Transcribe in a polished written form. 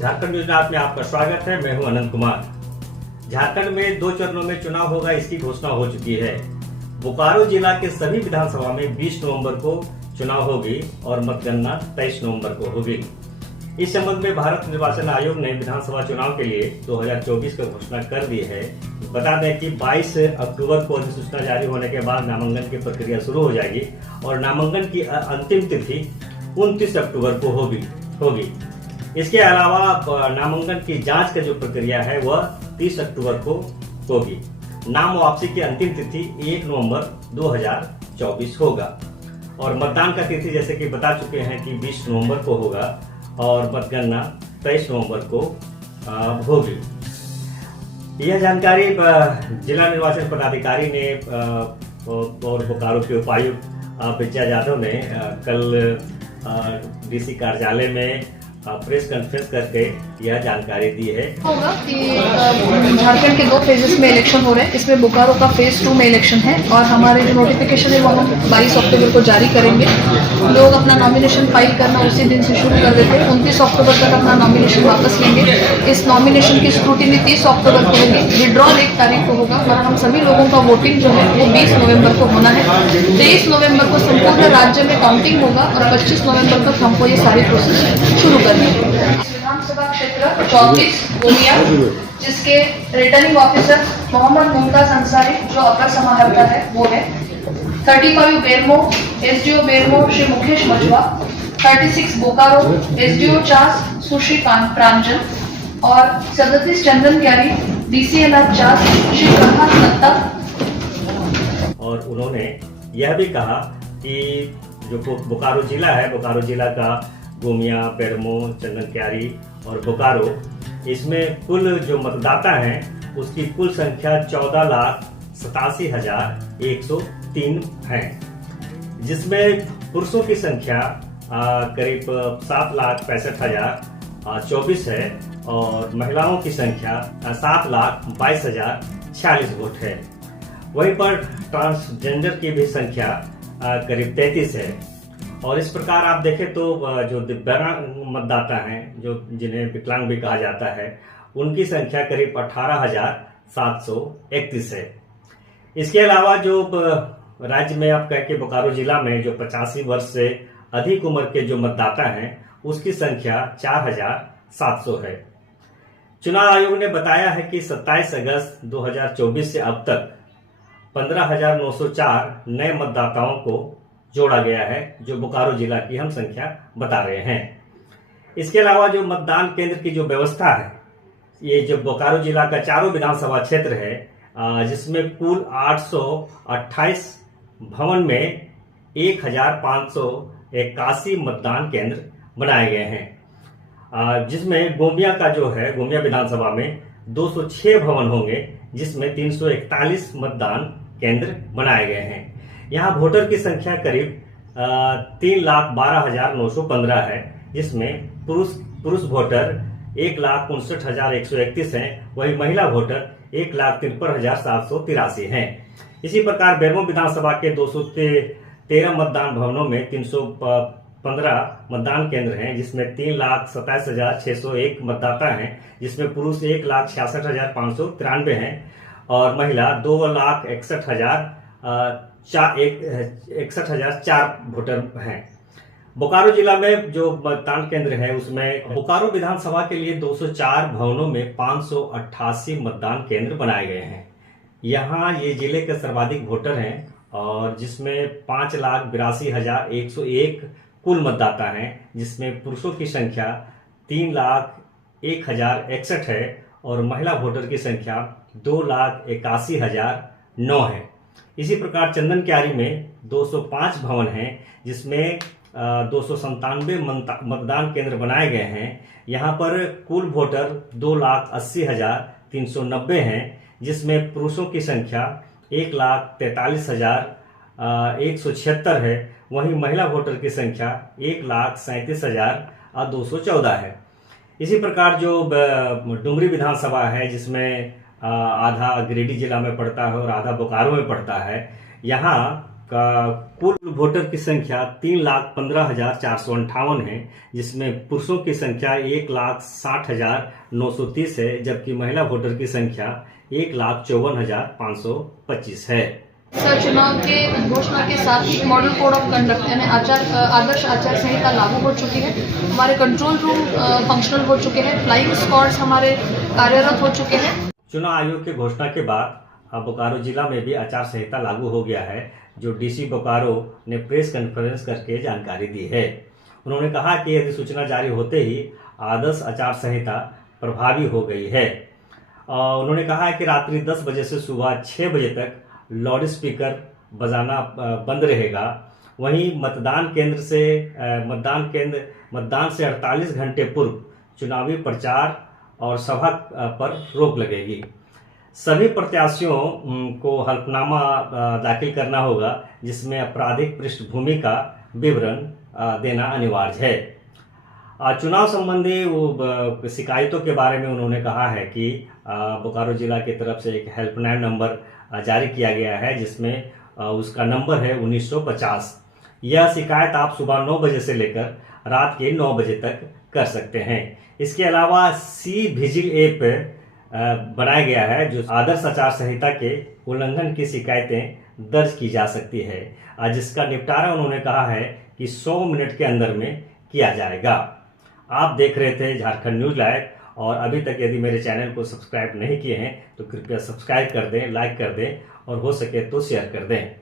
Jharkhand news में आपका स्वागत है। मैं हूं अनंत कुमार। झारखंड में 2 चरणों में चुनाव होगा, इसकी घोषणा हो चुकी है। बोकारो जिला के सभी विधानसभा में 20 नवंबर को चुनाव होगी और मतगणना 23 नवंबर को होगी। इस संबंध में भारत निर्वाचन आयोग ने विधानसभा चुनाव के लिए 2024 की घोषणा कर दी है। बता दें कि 22 अक्टूबर को अधिसूचना जारी होने के बाद नामांकन की प्रक्रिया शुरू हो जाएगी और नामांकन की अंतिम तिथि 29 अक्टूबर को होगी। इसके अलावा नामांकन की जांच का जो प्रक्रिया है वह 30 अक्टूबर को होगी। नाम वापसी की अंतिम तिथि 1 नवंबर 2024 होगा और मतदान का तिथि जैसे कि बता चुके हैं कि 20 नवंबर को होगा और मतगणना 23 नवंबर को होगी। यह जानकारी जिला निर्वाचन पदाधिकारी ने और बोकारो के उपायुक्त विजया यादव ने कल डीसी कार्यालय में प्रेस कॉन्फ्रेंस करके यह जानकारी दी है। होगा कि झारखंड के 2 फेजेस में इलेक्शन हो रहे हैं। इसमें बोकारो का फेज 2 में इलेक्शन है और हमारे जो नोटिफिकेशन है वो हम 22 अक्टूबर को जारी करेंगे। लोग अपना नॉमिनेशन फाइल करना उसी दिन से शुरू कर देते हैं। 29 अक्टूबर तक अपना नॉमिनेशन वापस लेंगे। इस नॉमिनेशन की स्क्रूटिनी 30 अक्टूबर को होगी। विड्रॉल 1 तारीख को होगा और हम सभी लोगों का वोटिंग जो है वो 20 नवंबर को होना है। 23 नवंबर को संपूर्ण राज्य में काउंटिंग होगा और 25 नवंबर तक हमको ये सारी प्रोसेस शुरू विधानसभा क्षेत्र 34 गोमिया, जिसके रिटर्निंग ऑफिसर मोहम्मद मुमताज अंसारी जो अपर समाहर्ता है वो है। 35 बेरमो, एसडीओ बेरमो श्री मुकेश मजवा। 36 बोकारो, एसडीओ चास सुश्री प्रांजल और 37 चंदन क्यारी, डीसीएलआर चास श्री प्रभात दत्ता। और उन्होंने यह भी कहा कि जो बोकारो जिला है, बोकारो जिला का गोमिया, बेरमो, चंदन क्यारी और बोकारो, इसमें कुल जो मतदाता हैं उसकी कुल संख्या 14,87,103 है, जिसमें पुरुषों की संख्या करीब 7,65,024 है और महिलाओं की संख्या 7,22,046 वोट है। वहीं पर ट्रांसजेंडर की भी संख्या करीब 33 है। और इस प्रकार आप देखें तो जो दिव्यांग मतदाता हैं, जो जिन्हें विकलांग भी कहा जाता है, उनकी संख्या करीब 18,731 है। इसके अलावा जो राज्य में आप कह के बोकारो जिला में जो 85 वर्ष से अधिक उम्र के जो मतदाता हैं उसकी संख्या 4,700 है। चुनाव आयोग ने बताया है कि 27 अगस्त 2024 से अब तक 15,904 नए मतदाताओं को जोड़ा गया है, जो बोकारो जिला की हम संख्या बता रहे हैं। इसके अलावा जो मतदान केंद्र की जो व्यवस्था है, ये जो बोकारो जिला का चारों विधानसभा क्षेत्र है, जिसमें कुल 828 भवन में 1,581 मतदान केंद्र बनाए गए हैं, जिसमें गोमिया का जो है, गोमिया विधानसभा में 206 भवन होंगे, जिसमें 341 मतदान केंद्र बनाए गए हैं। यहाँ वोटर की संख्या करीब 3,12,915 है, जिसमें पुरुष वोटर 1,59,131 हैं, वही महिला वोटर 1,53,783 हैं। इसी प्रकार बेरमो विधानसभा के 213 मतदान भवनों में 315 मतदान केंद्र हैं, जिसमें 3,27,601 मतदाता हैं, जिसमें पुरुष 1,66,593 हैं और महिला 2,61,004 वोटर हैं। बोकारो जिला में जो मतदान केंद्र है उसमें बोकारो विधानसभा के लिए 204 भवनों में 588 मतदान केंद्र बनाए गए हैं। यहाँ ये जिले के सर्वाधिक वोटर हैं और जिसमें 5,82,101 कुल मतदाता हैं, जिसमें पुरुषों की संख्या 3,01,061 है और महिला वोटर की संख्या 2,81,009 है। इसी प्रकार चंदन क्यारी में 205 भवन हैं, जिसमें 297 मतदान केंद्र बनाए गए हैं। यहाँ पर कुल वोटर 2,80,390 हैं, जिसमें पुरुषों की संख्या 1,43,176 है, वहीं महिला वोटर की संख्या 1,37,214 है। इसी प्रकार जो डुमरी विधानसभा है, जिसमें आधा गिरिडीह जिला में पड़ता है और आधा बोकारो में पड़ता है, यहाँ का कुल वोटर की संख्या 3,15,458 है, जिसमें पुरुषों की संख्या 1,60,930 है, जबकि महिला वोटर की संख्या 1,54,525 है। चुनाव के घोषणा के साथ ही मॉडल कोड ऑफ कंडक्ट यानी आदर्श आचार संहिता लागू हो चुकी है। हमारे कंट्रोल रूम फंक्शनल हो चुके हैं, फ्लाइंग स्क्वाड्स हमारे कार्यरत हो चुके हैं। चुनाव आयोग की घोषणा के बाद अब बोकारो जिला में भी आचार संहिता लागू हो गया है, जो डीसी बोकारो ने प्रेस कॉन्फ्रेंस करके जानकारी दी है। उन्होंने कहा कि अधिसूचना जारी होते ही आदर्श आचार संहिता प्रभावी हो गई है। उन्होंने कहा कि रात्रि 10 बजे से सुबह 6 बजे तक लाउड स्पीकर बजाना बंद रहेगा। वहीं मतदान से 48 घंटे पूर्व चुनावी प्रचार और सभा पर रोक लगेगी। सभी प्रत्याशियों को हल्फनामा दाखिल करना होगा, जिसमें आपराधिक पृष्ठभूमि का विवरण देना अनिवार्य है। चुनाव संबंधी शिकायतों के बारे में उन्होंने कहा है कि बोकारो जिला की तरफ से एक हेल्पलाइन नंबर जारी किया गया है, जिसमें उसका नंबर है 1950। यह शिकायत आप सुबह 9 बजे से लेकर रात के 9 बजे तक कर सकते हैं। इसके अलावा सी विजिल ऐप बनाया गया है, जो आदर्श आचार संहिता के उल्लंघन की शिकायतें दर्ज की जा सकती है, जिसका निपटारा उन्होंने कहा है कि 100 मिनट के अंदर में किया जाएगा। आप देख रहे थे झारखंड न्यूज लाइव, और अभी तक यदि मेरे चैनल को सब्सक्राइब नहीं किए हैं तो कृपया सब्सक्राइब कर दें, लाइक कर दें और हो सके तो शेयर कर दें।